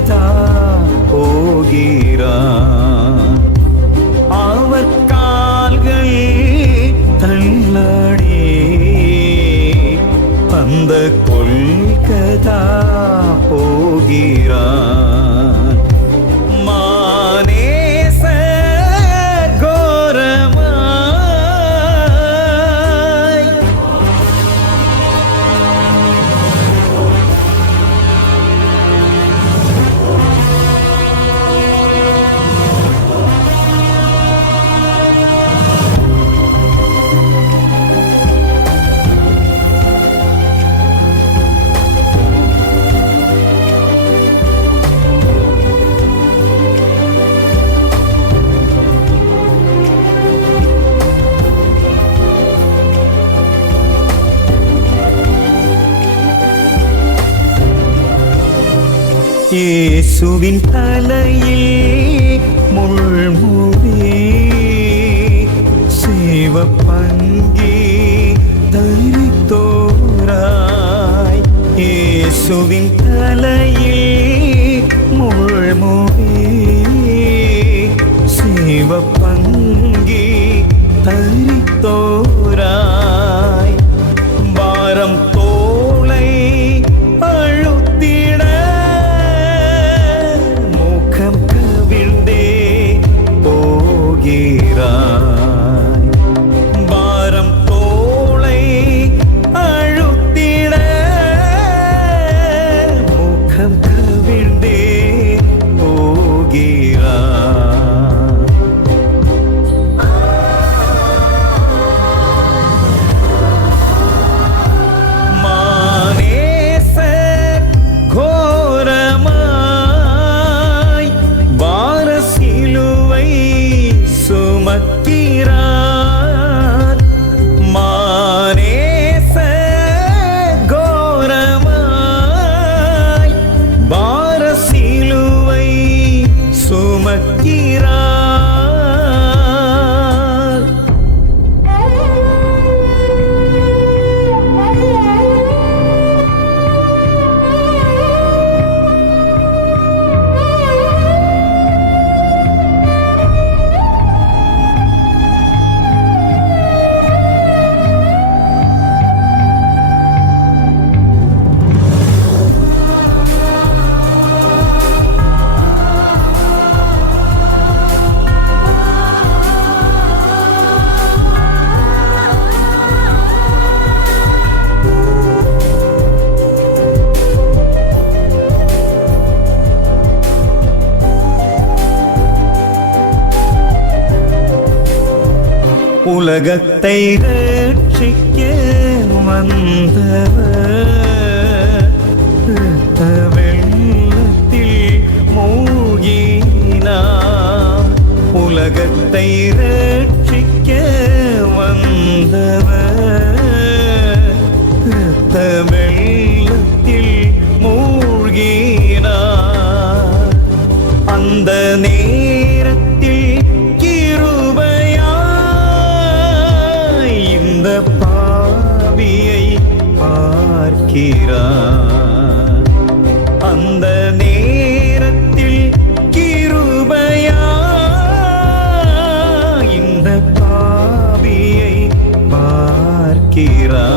கொள்கதா போகிறான் அவர் கால்கள் தள்ளாடி அந்த கொள்கை இயேசுவின் தலையில் முள்முடி சிவப்பங்கி தரித்தோராய். இயேசுவின் தலையில் முள்முடி சிவப்பங்கி হে உலகத்தை ரட்சிக்க வந்தவர். இரத்த வெள்ளத்தில் மூழ்கினார் உலகத்தை ரட்சிக்க வந்தவர். இரத்த வெள்ளத்தில் மூழ்கினார் அந்த நேரத்தில் பார்க்கிறார் அந்த நேரத்தில் கிருபையாய் இந்த பாவியை பார்க்கிறார்.